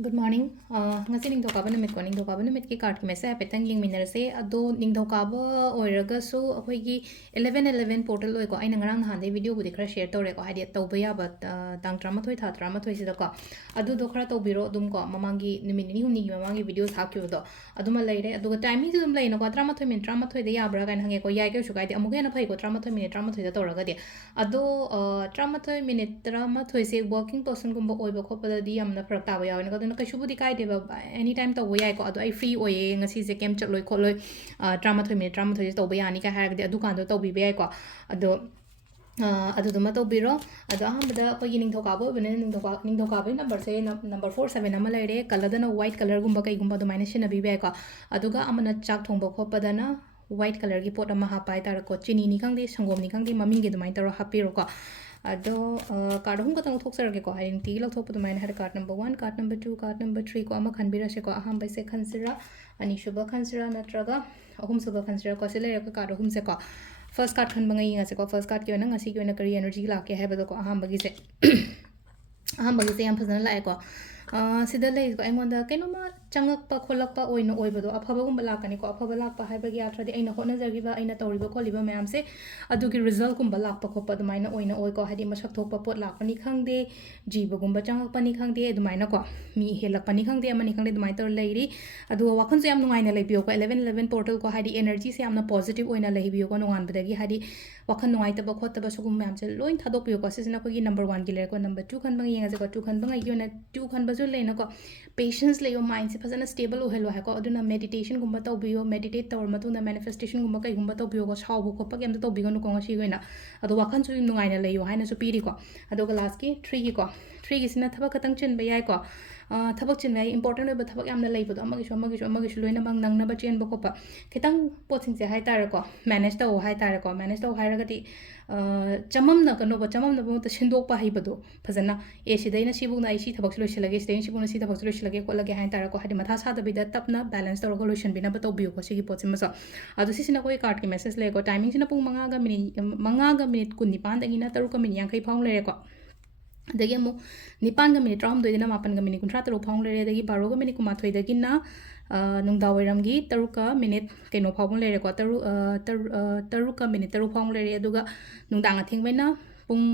Good morning. Ngasi ningthokaba numit ko ningthokaba numit ki card ki message hapetang yengminarase ado ningthokaba oiragasu akhoi 1111 portal oi ko aina ngarang nahan de video budi khara share tore ko haidi tawba yaba tang 13 tha 13 sida ko adu do khara tawbiro dum ko mamangi numit ni humni gi mamangi video thakyo do aduma leire aduga timing dum leina ko 13 min 13 de yabra kan hange ko yai ke shukai de amuge na phai ko 13 min 13 da toraga de ado 13 min 13 se working person gumba oiba khopada di amna farak taba yawena ko kaisubudi kaideba anytime tawba yai ko ado ai free oye ngasi je kem chatloi kholoi 13 minute 13 je tawba yani ka haragde adu kan do tawbi be yai ko ado aduduma tawbiro ado ahambada akogi ningthokaba obene ningthokaba number se number 47 ama leire color dana white color gumba kai gumba do minus shina bi be ko aduga amana chak thongba khopadana white color ki pot ama hapai tar ko chini ni khangde sangom ni khangde maming ge dumai taro hapiro ko ado card hum ka tang thok sar ge ko hain ti lok thok pu dumai har card number 1 card number 2 card number 3 ko ama khanbira se ko aham bai se khansira ani shuba khansira natraga ahum suba khansira ko se le ko card hum se ko first card khan bangai nga se ko first card ki ona ngasi ki ona kari energy la ke hai ba ko aham bagi se aham bagi se yam phazana la ko sida lei ko aingonda kainoma changakpa kholakpa oina oibado afaba gumba lakani ko afaba lakpa haibagi atradi aina hotna jagiba aina tawriba kholiba mayam se adugi result gumba lakpa khopa dumaina oina oi ko hadi masak thokpa pot lakpani khangde jiba gumba changakpa ni khangde dumaina ko mi helakpani khangde amani khangde dumai tor leiri adu wakhan se yam nungaina leibiyo ko 1111 portal ko hadi energy se yamna positive oina leibiyo ko nungan badagi hadi wakhan nungai taba khotaba sugum mayam se loin thadokpiyo ko sisina ko gi number 1 gi le ko number 2 khan bangi yenga se ko 2 khan bangai yona 2 khan bazu leina ko patience le yo mind se फजन स्टेबल ओहेलो है को अदुना meditation गुम्बा तौबियो meditate तौर मतुना manifestation गुम्बा कई गुम्बा तौबियो को सावबो खोपा केम तौबिगो नु को ngasi goina अदो वाखन सु नुंगाइना लेयो हाइना सु पीरी को अदो क्लास की 3 की को 3 की सिना थबक खतंग चिन बे याय को थबक चिन बे इंपोर्टेंट ओबा थबक यामना लेबो अमगिसु लोइना मंग नंगना बा चेन बो खोपा खितंग पोथिंग से हाय तारे को मैनेज तौ हाय तारे को मैनेज तौ हायरगति चमम न कनो बा चमम न बो त सिंदोक पा हाइबदो फजना ए सिदैना सिबुना आई सी थबक लोइसलगे सिदैना सिबुना सी थबक लोइसलगे कोलगे हाय तारे को हादि मथा सादबिदा तपना बैलेंस तौर लोइसन बिना बतौबियो को सिगी पोत सिमसो अदु सिसिना कोई कार्ड की मैसेज ले को टाइमिंग सिना पुंग मंगा मिनिट 19 दगिना 3 मिनिट 50 फाउंग ले को दगी अमु 9 मिनिट 3 दोइना 8 मिनिट 13 फाउंग ले दगी 12 मिनिट 9 दगिना नुंगदा वैरमगी 3 मिनिट कनो फाउंग ले को 3 मिनिट 3 फाउंग ले अदुगा नुंदांग अथेंगबैना पुंग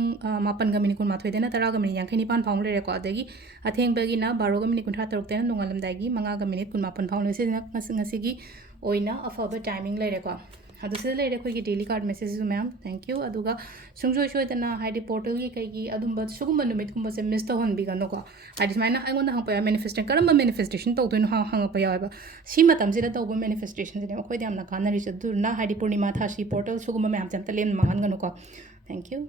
8 मिनिट 9 देना 10 मिनिट 59 फाउंग ले को अदगी अथेंगबगिना 12 मिनिट 13 देना नुंगालमदागी 5 मिनिट 19 फाउंग ले सिना ngasi ओइना अफबा टाइमिंग ले को अदु से ले रे कोई daily card message ma'am thank you अदुगा सुंगजोय सोयदना हाइडी पोर्टल की कई अदुम सुगुम नुमित कुम से मिस तो हन बिगनो को हाइडी स्माइना आइगोन हंग पया मैनिफेस्टेशन करम मैनिफेस्टेशन तो दोइन हंग पया बा सी मतम से तो मैनिफेस्टेशन से कोई यामना कानरी से दुना हाइडी पूर्णिमा था सी पोर्टल सुगुम मैम जमता लेन मंगन गनो को थैंक यू